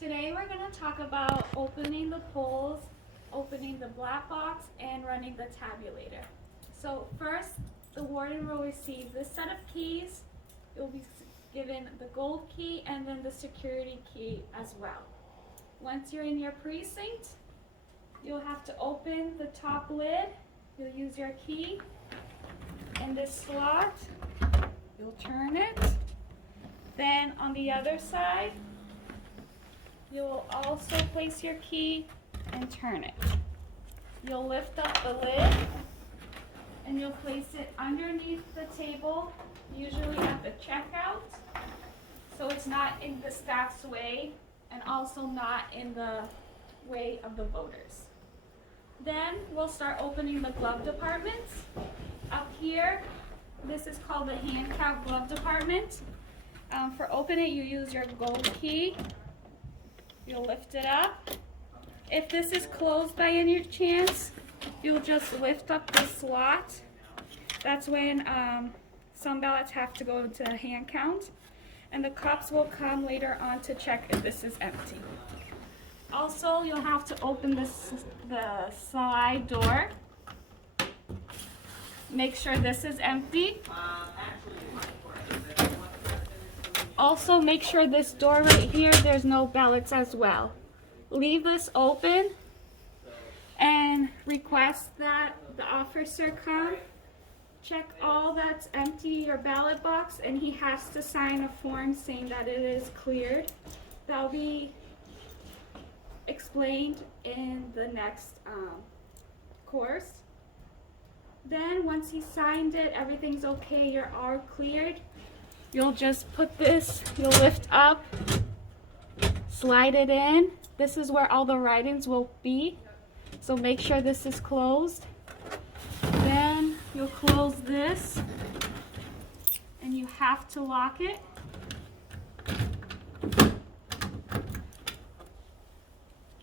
Today we're going to talk about opening the polls, opening the black box, and running the tabulator. So first, the warden will receive this set of keys. You'll be given the gold key and then the security key as well. Once you're in your precinct, you'll have to open the top lid. You'll use your key in this slot. You'll turn it. Then on the other side, you'll also place your key and turn it. You'll lift up the lid and you'll place it underneath the table, usually at the checkout, so it's not in the staff's way and also not in the way of the voters. Then we'll start opening the glove departments. Up here, this is called the hand count glove department. For opening, you use your gold key. You'll lift it up. If this is closed by any chance, you'll just lift up the slot. That's when some ballots have to go to hand count. And the cops will come later on to check if this is empty. Also, you'll have to open the side door. Make sure this is empty. Also, make sure this door right here, there's no ballots as well. Leave this open and request that the officer come, check all that's empty, your ballot box, and he has to sign a form saying that it is cleared. That'll be explained in the next course. Then once he signed it, everything's okay, you're all cleared. You'll just put this, you'll lift up, slide it in. This is where all the writings will be. So make sure this is closed. Then you'll close this and you have to lock it.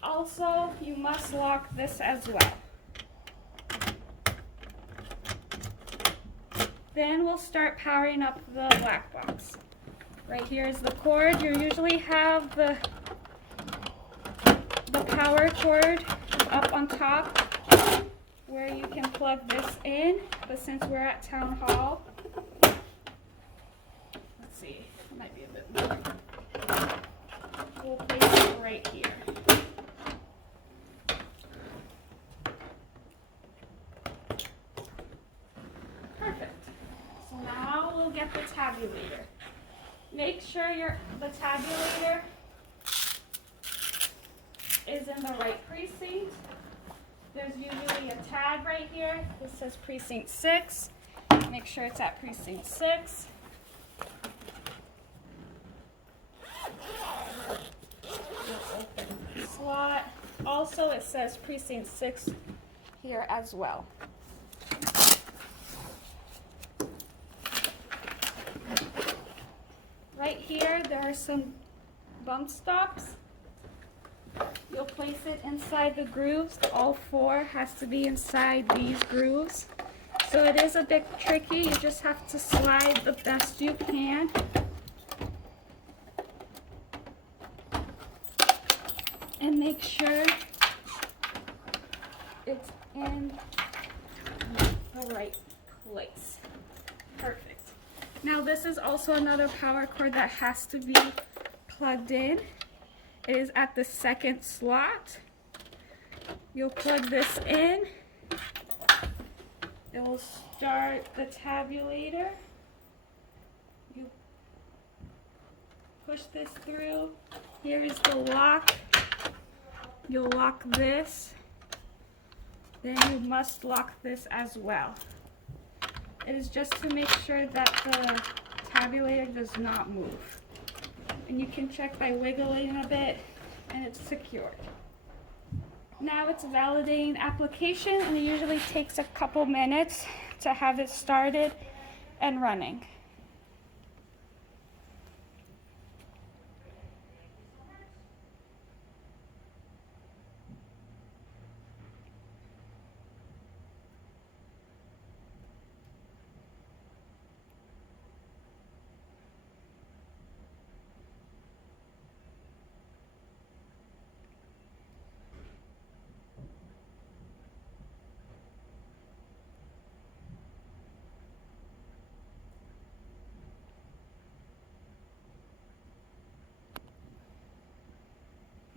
Also, you must lock this as well. Then we'll start powering up the black box. Right here is the cord. You usually have the power cord up on top where you can plug this in, but since we're at town hall, let's see, it might be a bit more. We'll place it right here. Get the tabulator. Make sure the tabulator is in the right precinct. There's usually a tag right here. This says precinct 6. Make sure it's at precinct 6. Open the slot. Also, it says precinct 6 here as well. Right here, there are some bump stops. You'll place it inside the grooves. All 4 has to be inside these grooves. So it is a bit tricky. You just have to slide the best you can. And make sure it's in the right place. Perfect. Now this is also another power cord that has to be plugged in. It is at the second slot. You'll plug this in. It will start the tabulator. You push this through. Here is the lock. You'll lock this. Then you must lock this as well. It is just to make sure that the tabulator does not move. And you can check by wiggling a bit and it's secured. Now it's validating application and it usually takes a couple minutes to have it started and running.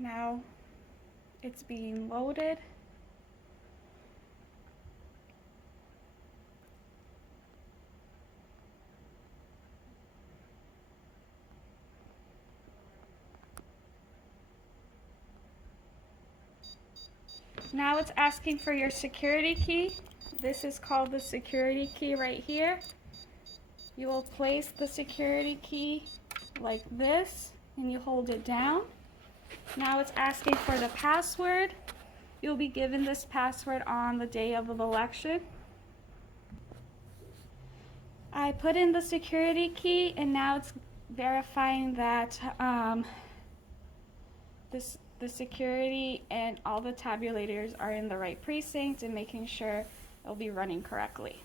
Now it's being loaded. Now it's asking for your security key. This is called the security key right here. You will place the security key like this and you hold it down. Now it's asking for the password. You'll be given this password on the day of the election. I put in the security key and now it's verifying that the security and all the tabulators are in the right precinct and making sure it'll be running correctly.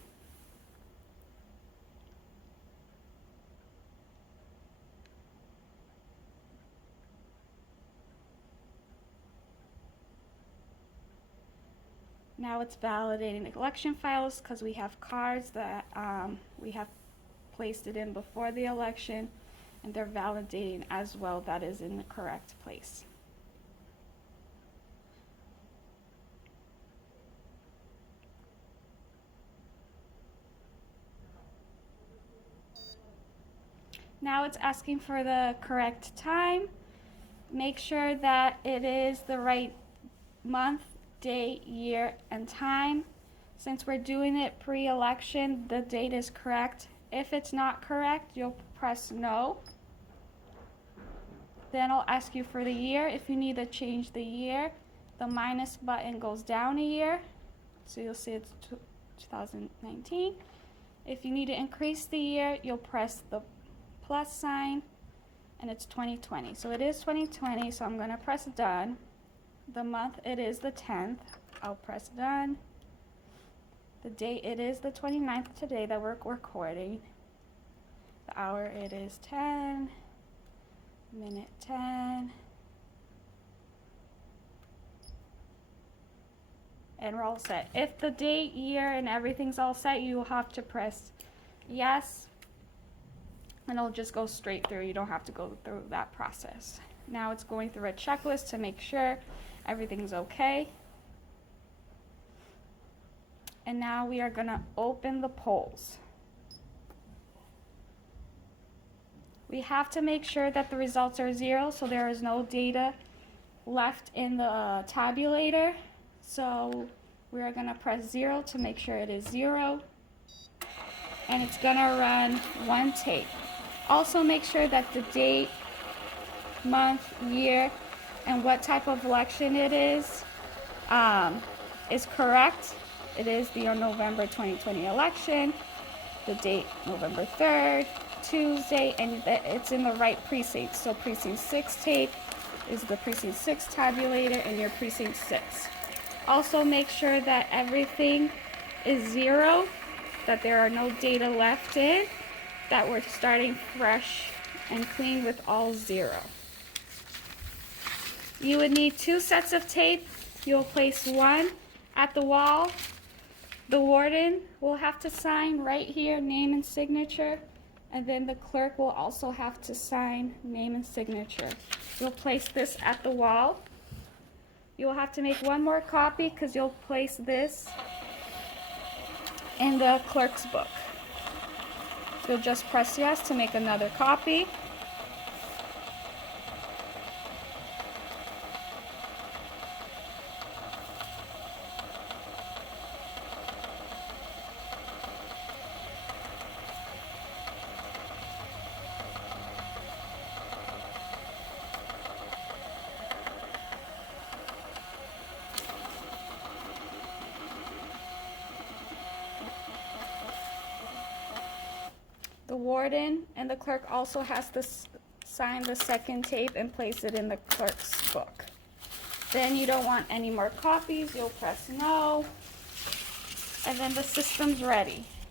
Now it's validating the election files because we have cards that we have placed it in before the election, and they're validating as well that is in the correct place. Now it's asking for the correct time. Make sure that it is the right month, day, year, and time. Since we're doing it pre-election, the date is correct. If it's not correct, you'll press no. Then I'll ask you for the year. If you need to change the year, the minus button goes down a year. So you'll see it's 2019. If you need to increase the year, you'll press the plus sign, and it's 2020. So it is 2020, so I'm gonna press done. The month, it is the 10th. I'll press done. The date, it is the 29th today that we're recording. The hour, it is 10. Minute 10. And we're all set. If the date, year, and everything's all set, you will have to press yes. And it'll just go straight through. You don't have to go through that process. Now it's going through a checklist to make sure everything's okay. And now we are going to open the polls. We have to make sure that the results are 0, so there is no data left in the tabulator. So we are going to press 0 to make sure it is 0. And it's going to run one tape. Also make sure that the date, month, year, and what type of election it is correct. It is the November 2020 election. The date, November 3rd, Tuesday, and it's in the right precinct. So precinct 6 tape is the precinct 6 tabulator and your precinct 6. Also make sure that everything is 0, that there are no data left in, that we're starting fresh and clean with all 0. You would need 2 sets of tape. You'll place one at the wall. The warden will have to sign right here, name and signature, and then the clerk will also have to sign name and signature. You'll place this at the wall. You'll have to make one more copy because you'll place this in the clerk's book. You'll just press yes to make another copy. The warden and the clerk also has to sign the second tape and place it in the clerk's book. Then you don't want any more copies, you'll press no, and then the system's ready.